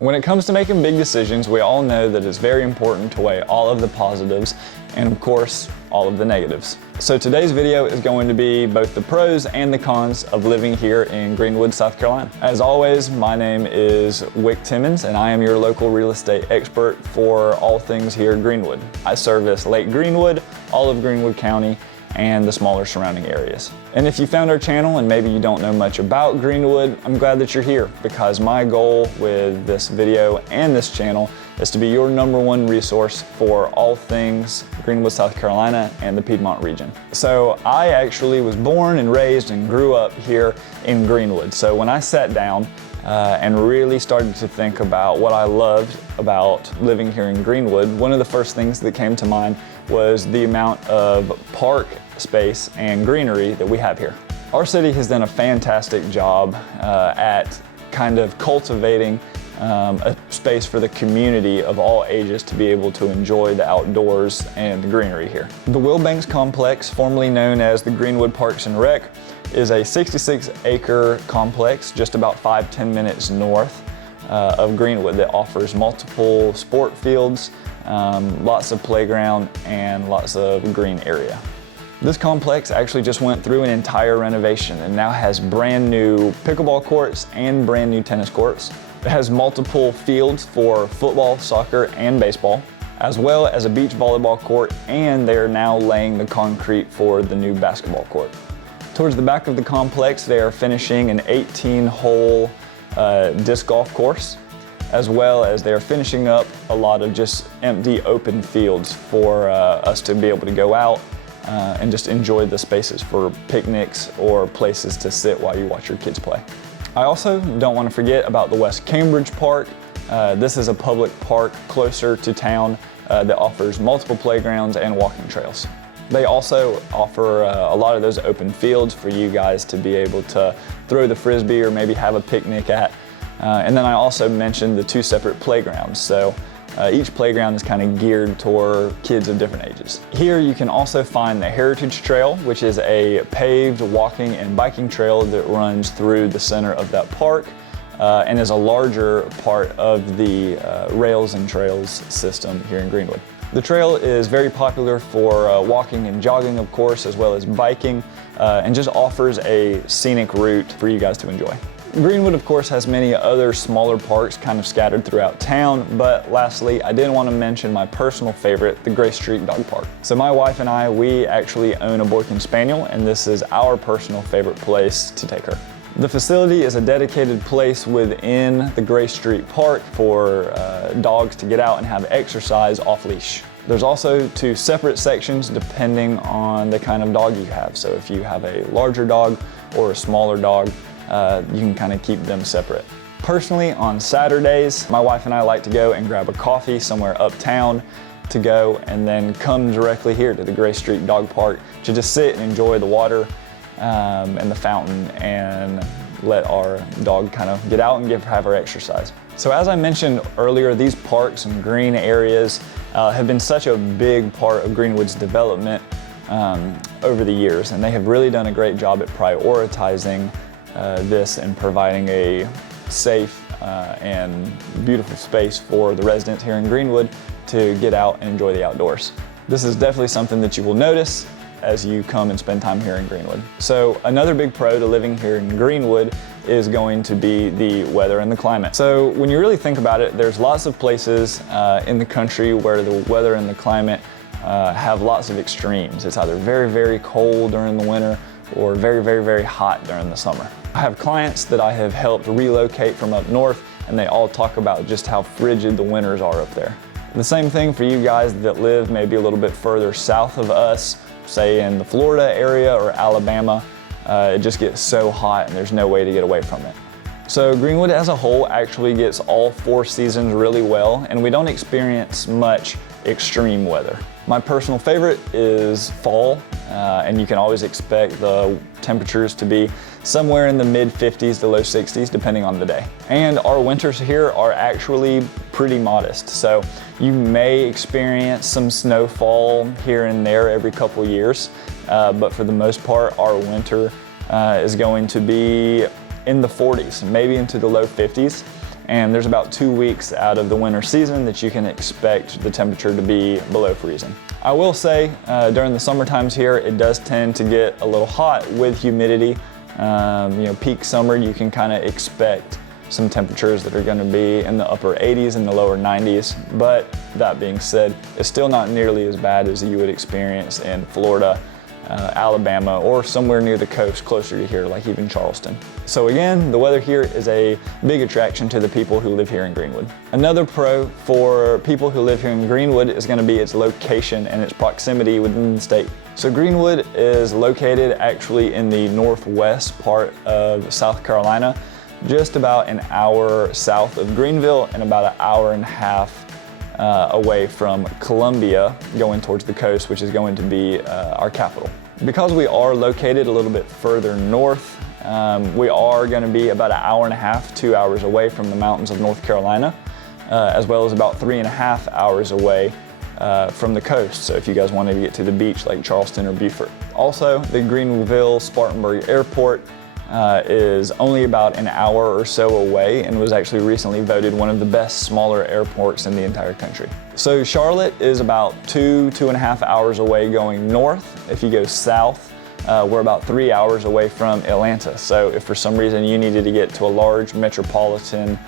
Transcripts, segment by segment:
When it comes to making big decisions, we all know that it's very important to weigh all of the positives and, of course, all of the negatives. So today's video is going to be both the pros and the cons of living here in Greenwood, South Carolina. As always, my name is Wick Timmons and I am your local real estate expert for all things here in Greenwood. I service Lake Greenwood, all of Greenwood County, and the smaller surrounding areas. And if you found our channel and maybe you don't know much about Greenwood, I'm glad that you're here, because my goal with this video and this channel is to be your #1 resource for all things Greenwood, South Carolina and the Piedmont region. So I actually was born and raised and grew up here in Greenwood. So when I sat down and really started to think about what I loved about living here in Greenwood, one of the first things that came to mind was the amount of park space and greenery that we have here. Our city has done a fantastic job at kind of cultivating a space for the community of all ages to be able to enjoy the outdoors and the greenery here. The Wilbanks Complex, formerly known as the Greenwood Parks and Rec, is a 66-acre complex just about 5-10 minutes north of Greenwood that offers multiple sport fields, lots of playground, and lots of green area. This complex actually just went through an entire renovation and now has brand new pickleball courts and brand new tennis courts. It has multiple fields for football, soccer, and baseball, as well as a beach volleyball court, and they're now laying the concrete for the new basketball court. Towards the back of the complex, they are finishing an 18-hole disc golf course, as well as they are finishing up a lot of just empty open fields for us to be able to go out and just enjoy the spaces for picnics or places to sit while you watch your kids play. I also don't want to forget about the West Cambridge Park. This is a public park closer to town that offers multiple playgrounds and walking trails. They also offer a lot of those open fields for you guys to be able to throw the frisbee or maybe have a picnic at. And then I also mentioned the 2 separate playgrounds. So each playground is kind of geared toward kids of different ages. Here you can also find the Heritage Trail, which is a paved walking and biking trail that runs through the center of that park and is a larger part of the Rails and Trails system here in Greenwood. The trail is very popular for walking and jogging, of course, as well as biking, and just offers a scenic route for you guys to enjoy. Greenwood, of course, has many other smaller parks kind of scattered throughout town, but lastly, I did want to mention my personal favorite, the Gray Streak Dog Park. So my wife and I, we actually own a Boykin Spaniel, and this is our personal favorite place to take her. The facility is a dedicated place within the Gray Streak Park for dogs to get out and have exercise off leash. There's also 2 separate sections depending on the kind of dog you have. So if you have a larger dog or a smaller dog, you can kind of keep them separate. Personally, on Saturdays, my wife and I like to go and grab a coffee somewhere uptown to go and then come directly here to the Gray Streak Dog Park to just sit and enjoy the water and the fountain and let our dog kind of get out and have her exercise. So as I mentioned earlier, these parks and green areas have been such a big part of Greenwood's development over the years, and they have really done a great job at prioritizing this and providing a safe and beautiful space for the residents here in Greenwood to get out and enjoy the outdoors. This is definitely something that you will notice as you come and spend time here in Greenwood. So another big pro to living here in Greenwood is going to be the weather and the climate. So when you really think about it, there's lots of places in the country where the weather and the climate have lots of extremes. It's either very, very cold during the winter or very, very, very hot during the summer. I have clients that I have helped relocate from up north, and they all talk about just how frigid the winters are up there. The same thing for you guys that live maybe a little bit further south of us, say in the Florida area or Alabama. It just gets so hot and there's no way to get away from it. So Greenwood as a whole actually gets all 4 seasons really well, and we don't experience much extreme weather. My personal favorite is fall, and you can always expect the temperatures to be somewhere in the mid-50s to low 60s depending on the day. And our winters here are actually pretty modest, so you may experience some snowfall here and there every couple years, but for the most part our winter is going to be in the 40s, maybe into the low 50s. and there's about 2 weeks out of the winter season that you can expect the temperature to be below freezing. I will say during the summer times here, it does tend to get a little hot with humidity. Peak summer, you can kind of expect some temperatures that are going to be in the upper 80s and the lower 90s. But that being said, it's still not nearly as bad as you would experience in Florida, Alabama, or somewhere near the coast closer to here, like even Charleston. So again, the weather here is a big attraction to the people who live here in Greenwood. Another pro for people who live here in Greenwood is going to be its location and its proximity within the state. So Greenwood is located actually in the northwest part of South Carolina, just about an hour south of Greenville and about an hour and a half away from Columbia, going towards the coast, which is going to be our capital. Because we are located a little bit further north, we are going to be about an hour and a half, 2 hours away from the mountains of North Carolina, as well as about 3.5 hours away from the coast. So if you guys wanted to get to the beach like Charleston or Beaufort. Also, the Greenville-Spartanburg Airport is only about an hour or so away and was actually recently voted one of the best smaller airports in the entire country. So Charlotte is about 2.5 hours away going north. If you go south, we're about 3 hours away from Atlanta. So if for some reason you needed to get to a large metropolitan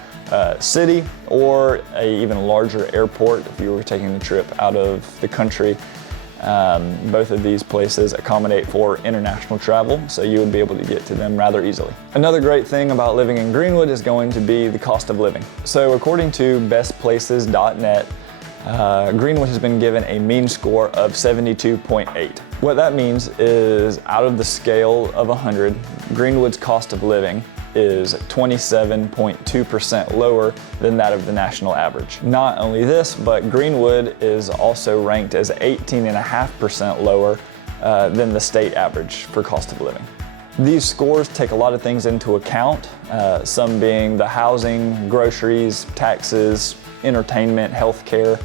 city or a even larger airport, if you were taking the trip out of the country, both of these places accommodate for international travel, so you would be able to get to them rather easily. Another great thing about living in Greenwood is going to be the cost of living. So according to bestplaces.net, Greenwood has been given a mean score of 72.8. What that means is out of the scale of 100, Greenwood's cost of living is 27.2% lower than that of the national average. Not only this, but Greenwood is also ranked as 18.5% lower than the state average for cost of living. These scores take a lot of things into account, some being the housing, groceries, taxes, entertainment, healthcare,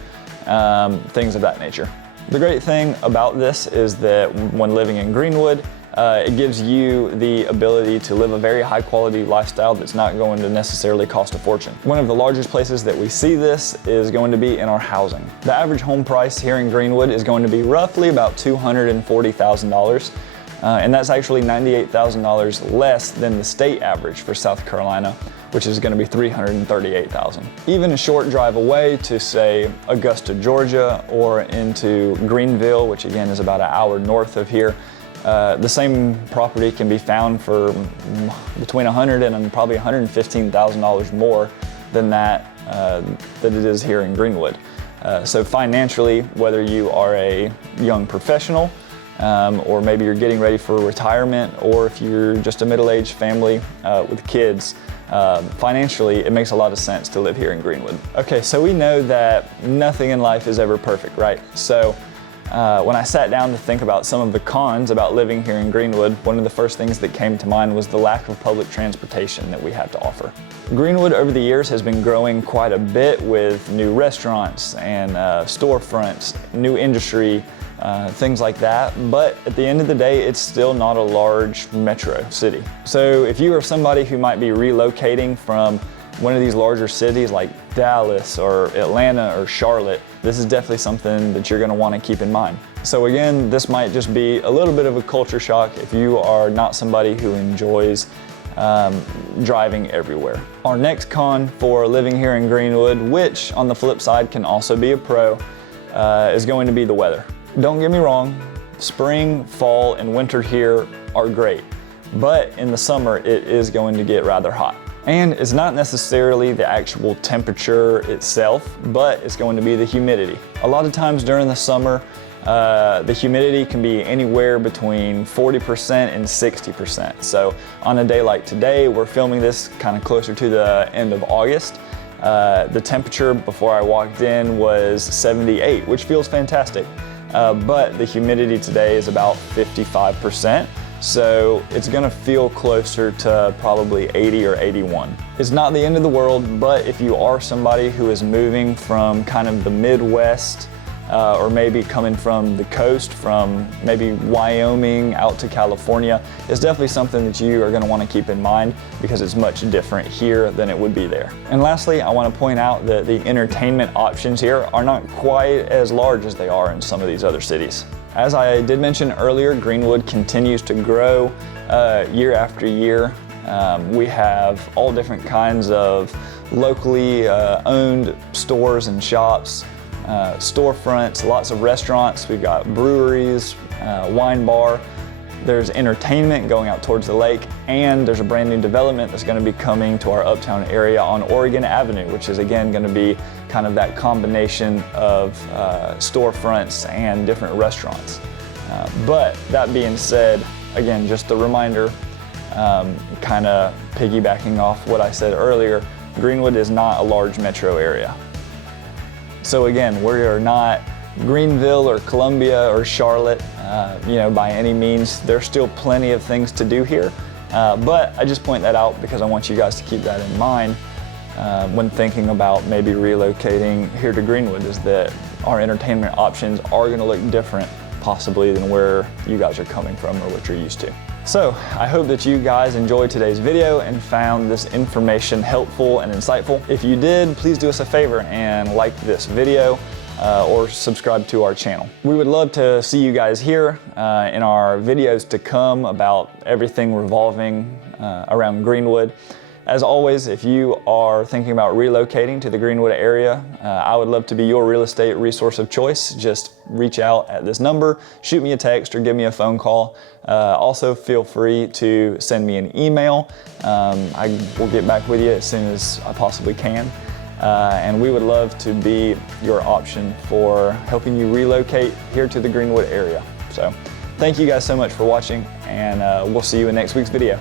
things of that nature. The great thing about this is that when living in Greenwood, it gives you the ability to live a very high quality lifestyle that's not going to necessarily cost a fortune. One of the largest places that we see this is going to be in our housing. The average home price here in Greenwood is going to be roughly about $240,000. And that's actually $98,000 less than the state average for South Carolina, which is going to be $338,000. Even a short drive away to, say, Augusta, Georgia, or into Greenville, which again is about an hour north of here, the same property can be found for between $100,000 and probably $115,000 more than that it is here in Greenwood. So financially, whether you are a young professional, or maybe you're getting ready for retirement, or if you're just a middle-aged family with kids, financially it makes a lot of sense to live here in Greenwood. Okay, so we know that nothing in life is ever perfect, right? So when I sat down to think about some of the cons about living here in Greenwood, one of the first things that came to mind was the lack of public transportation that we have to offer. Greenwood over the years has been growing quite a bit with new restaurants and storefronts, new industry, things like that, but at the end of the day, it's still not a large metro city. So if you are somebody who might be relocating from one of these larger cities like Dallas or Atlanta or Charlotte, this is definitely something that you're going to want to keep in mind. So again, this might just be a little bit of a culture shock if you are not somebody who enjoys driving everywhere. Our next con for living here in Greenwood, which on the flip side can also be a pro, is going to be the weather. Don't get me wrong, spring, fall, and winter here are great, but in the summer it is going to get rather hot. And it's not necessarily the actual temperature itself, but it's going to be the humidity. A lot of times during the summer, the humidity can be anywhere between 40% and 60%. So on a day like today, we're filming this kind of closer to the end of August. The temperature before I walked in was 78, which feels fantastic. But the humidity today is about 55%. So it's gonna feel closer to probably 80 or 81. It's not the end of the world, but if you are somebody who is moving from kind of the Midwest or maybe coming from the coast, from maybe Wyoming out to California, is definitely something that you are going to want to keep in mind because it's much different here than it would be there. And lastly, I want to point out that the entertainment options here are not quite as large as they are in some of these other cities. As I did mention earlier, Greenwood continues to grow year after year. We have all different kinds of locally owned stores and shops, storefronts, lots of restaurants. We've got breweries, wine bar. There's entertainment going out towards the lake, and there's a brand new development that's going to be coming to our uptown area on Oregon Avenue, which is again going to be kind of that combination of storefronts and different restaurants. But that being said, again, just a reminder, kind of piggybacking off what I said earlier, Greenwood is not a large metro area. So again, we are not Greenville or Columbia or Charlotte, by any means. There's still plenty of things to do here, but I just point that out because I want you guys to keep that in mind when thinking about maybe relocating here to Greenwood, is that our entertainment options are going to look different possibly than where you guys are coming from or what you're used to. So I hope that you guys enjoyed today's video and found this information helpful and insightful. If you did, please do us a favor and like this video or subscribe to our channel. We would love to see you guys here in our videos to come about everything revolving around Greenwood. As always, if you are thinking about relocating to the Greenwood area, I would love to be your real estate resource of choice. Just reach out at this number, shoot me a text, or give me a phone call. Also, feel free to send me an email. I will get back with you as soon as I possibly can. And we would love to be your option for helping you relocate here to the Greenwood area. So thank you guys so much for watching, and we'll see you in next week's video.